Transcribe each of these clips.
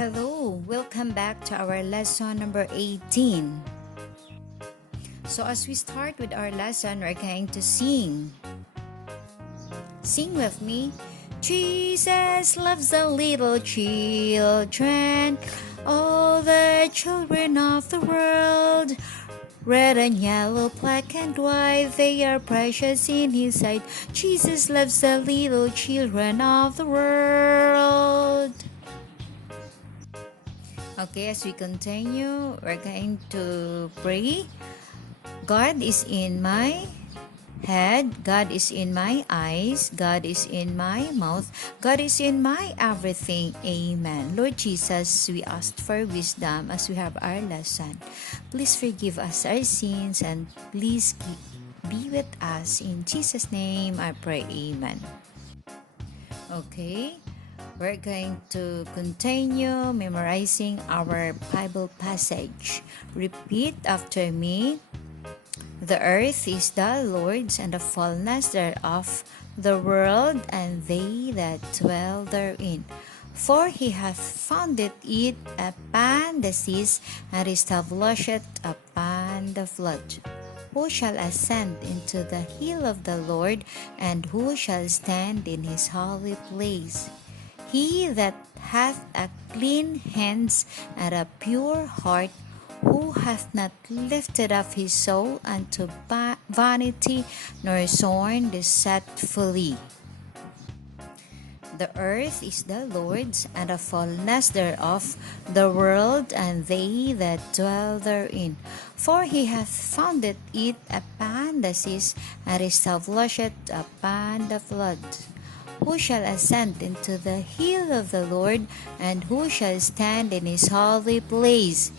Hello, welcome back to our lesson number 18. So as we start with our lesson, we're going to sing. Sing with me. Jesus loves the little children, all the children of the world. Red and yellow, black and white, they are precious in His sight. Jesus loves the little children of the world. Okay, as we continue, we're going to pray. God is in my head, God is in my eyes, God is in my mouth, God is in my everything. Amen. Lord Jesus, we ask for wisdom as we have our lesson. Please forgive us our sins and please be with us. In Jesus' name I pray. Amen. Okay. We're going to continue memorizing our Bible passage. Repeat after me. The earth is the Lord's and the fullness thereof, the world and they that dwell therein. For He hath founded it upon the seas and established it upon the flood. Who shall ascend into the hill of the Lord, and who shall stand in His holy place? He that hath a clean hands and a pure heart, who hath not lifted up his soul unto vanity, nor sworn deceitfully. The earth is the Lord's, and the fullness thereof, the world and they that dwell therein. For He hath founded it upon the seas, and established it upon the flood. Who shall ascend into the hill of the Lord, and who shall stand in His holy place?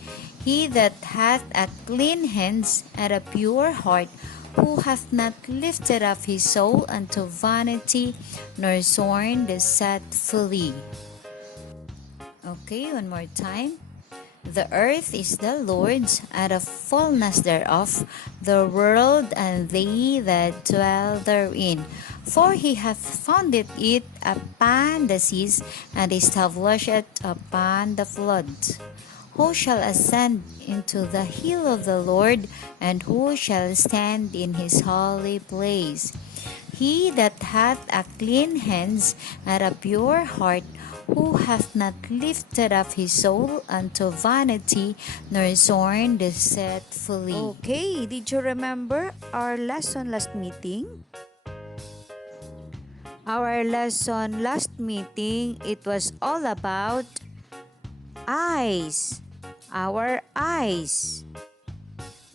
He that hath a clean hands and a pure heart, who hath not lifted up his soul unto vanity, nor sworn deceitfully. Okay, one more time. The earth is the Lord's, and the fullness thereof, the world and they that dwell therein. For He hath founded it upon the seas, and established it upon the flood. Who shall ascend into the hill of the Lord, and who shall stand in His holy place? He that hath a clean hands and a pure heart, who hath not lifted up his soul unto vanity, nor sworn deceitfully. Okay, did you remember our lesson last meeting? Our lesson last meeting, it was all about eyes. Our eyes.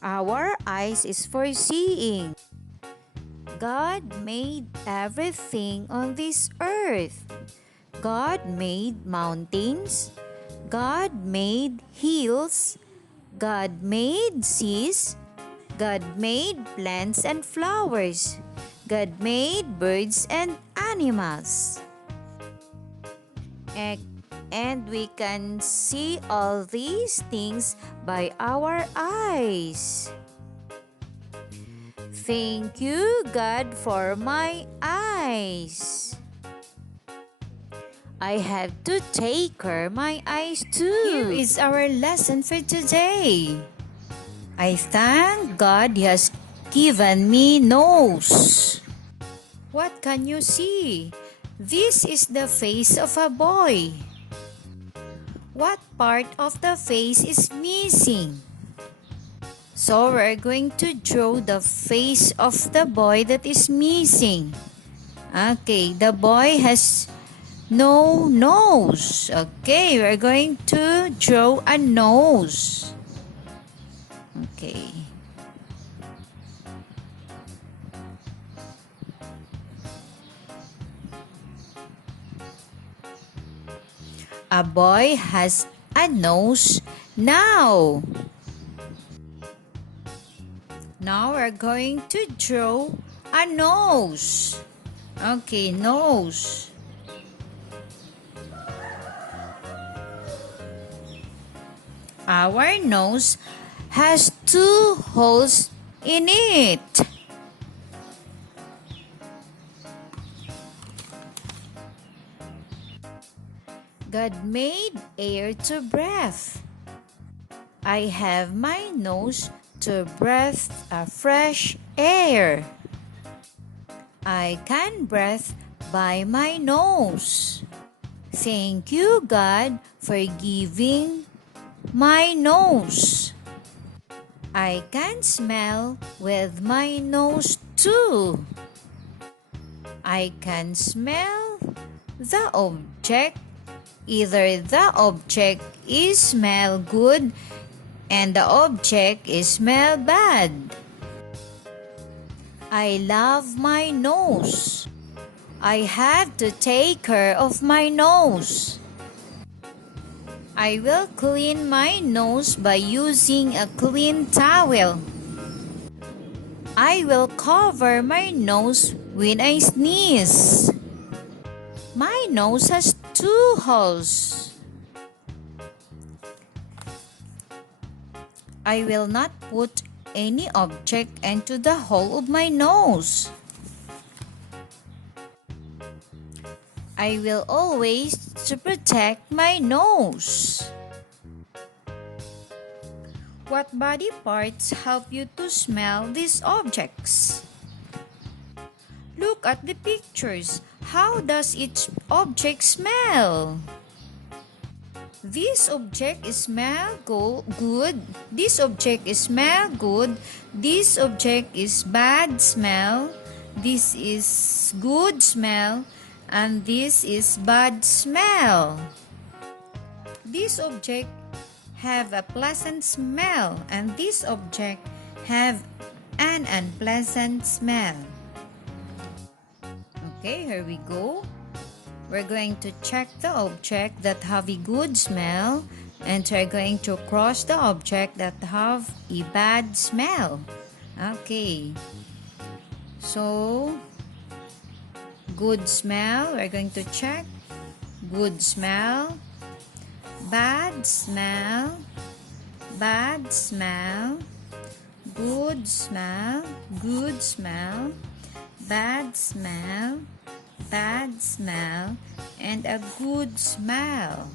Our eyes is for seeing. God made everything on this earth. God made mountains. God made hills. God made seas. God made plants and flowers. God made birds and animals. And we can see all these things by our eyes. Thank you, God, for my eyes. I have to take care of my eyes too. Here is our lesson for today. I thank God He has given me nose. What can you see? This is the face of a boy. What part of the face is missing? So we're going to draw the face of the boy that is missing. Okay, the boy has no nose. Okay, we're going to draw a nose. Okay. A boy has a nose now. Now we're going to draw a nose. Okay, nose. Our nose has two holes in it. God made air to breathe. I have my nose to breathe a fresh air. I can breathe by my nose. Thank you, God, for giving my nose. I can smell with my nose too. I can smell the object. Either the object is smell good and the object is smell bad. I love my nose. I have to take care of my nose. I will clean my nose by using a clean towel. I will cover my nose when I sneeze. My nose has 2 holes. I will not put any object into the hole of my nose. I will always to protect my nose. What body parts help you to smell these objects? Look at the pictures. How does each object smell? This object smell good. This object smell good. This object is bad smell. This is good smell. And this is bad smell. This object have a pleasant smell. And this object have an unpleasant smell. Okay, here we go. We're going to check the object that have a good smell and we're going to cross the object that have a bad smell. Okay. So, good smell, we're going to check. Good smell, bad smell, bad smell, good smell, good smell, bad smell, bad smell, and a good smell.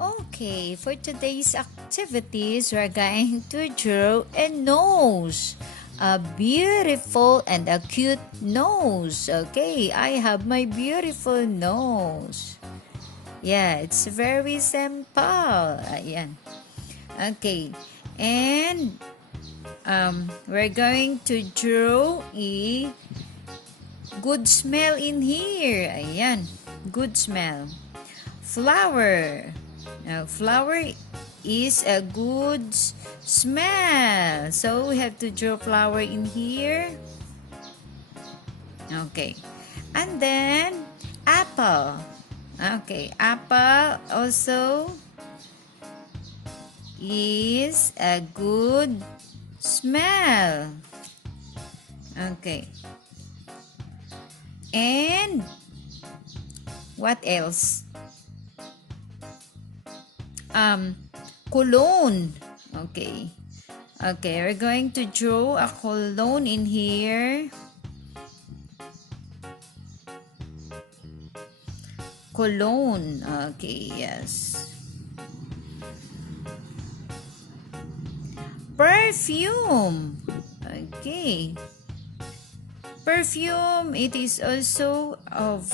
Okay, for today's activities, we're going to draw a nose. A beautiful and a cute nose. Okay, I have my beautiful nose. Yeah, it's very simple. Ayan. Okay, and we're going to draw a good smell in here. Ayan. Good smell. Flower. Now, flower is a good smell. So, we have to draw flower in here. Okay. And then, apple. Okay. Apple also is a good smell. Okay. And what else? Cologne. Okay. Okay, we're going to draw a cologne in here. Cologne. Okay, yes. Perfume. Okay. Perfume, it is also of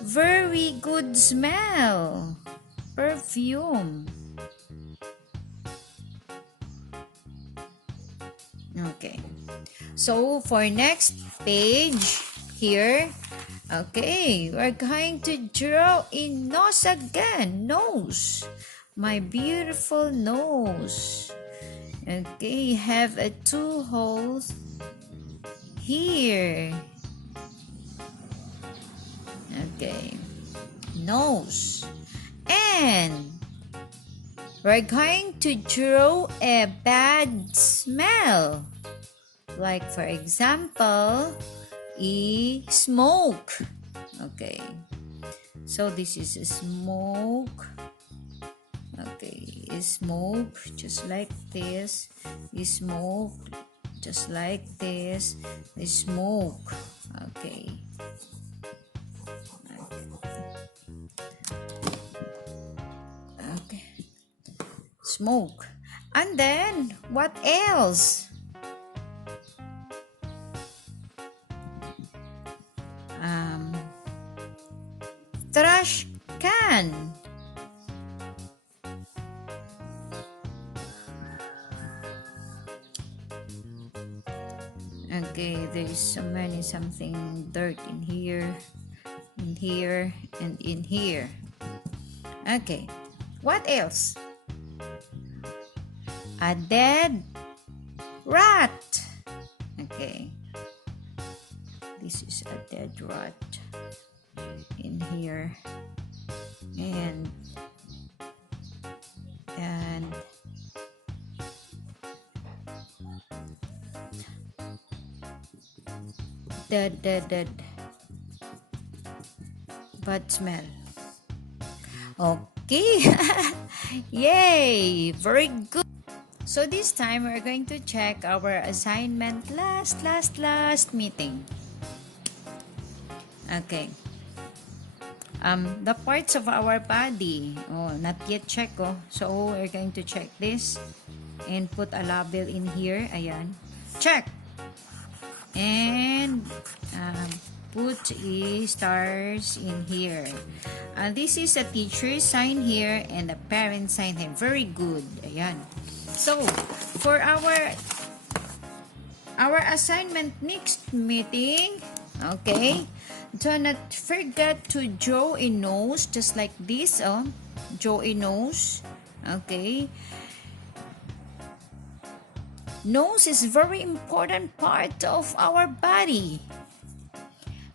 very good smell. Perfume. Okay. So, for next page here, okay, we're going to draw a nose again. Nose. My beautiful nose. Okay, have 2 holes here. Okay. Nose. And we're going to draw a bad smell. Like for example, smoke. Okay. So this is a smoke. Okay. Smoke just like this. Smoke just like this. Smoke. Okay. smoke. And then, what else? Trash can. Okay, there's something dirt in here, and in here. Okay, what else? A dead rat. Okay, this is a dead rat in here, and dead bad smell. Okay. Yay, very good. So this time we're going to check our assignment last meeting. Okay. The parts of our body. Oh, not yet check, oh. So we're going to check this and put a label in here. Ayan. Check. And put stars in here. This is a teacher sign here and a parent sign here. Very good. Ayan. So, for our assignment next meeting, okay, do not forget to draw a nose just like this. Oh, draw a nose. Okay. Nose is very important part of our body,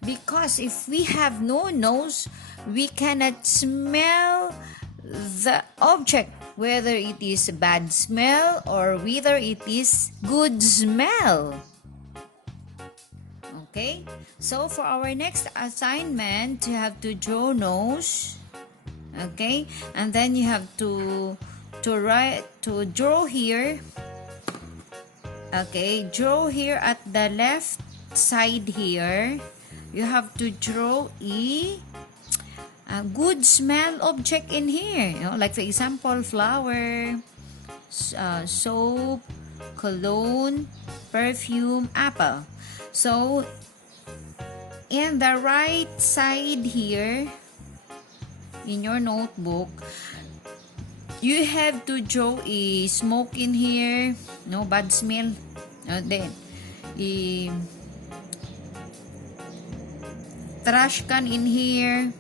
because if we have no nose, we cannot smell the object, whether it is a bad smell or whether it is good smell. Okay, so for our next assignment, you have to draw nose. Okay, and then you have to draw here. Okay, draw here at the left side here. You have to draw a good smell object in here. You know, like for example, flower, soap, cologne, perfume, apple. So, in the right side here, in your notebook, you have to draw a smoke in here, no bad smell. Then, a trash can in here,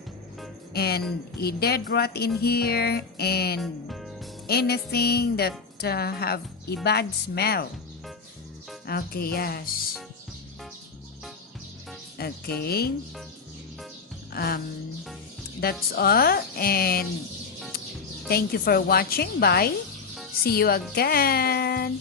and a dead rat in here, and anything that have a bad smell. Okay, yes. Okay. That's all, and thank you for watching. Bye. See you again.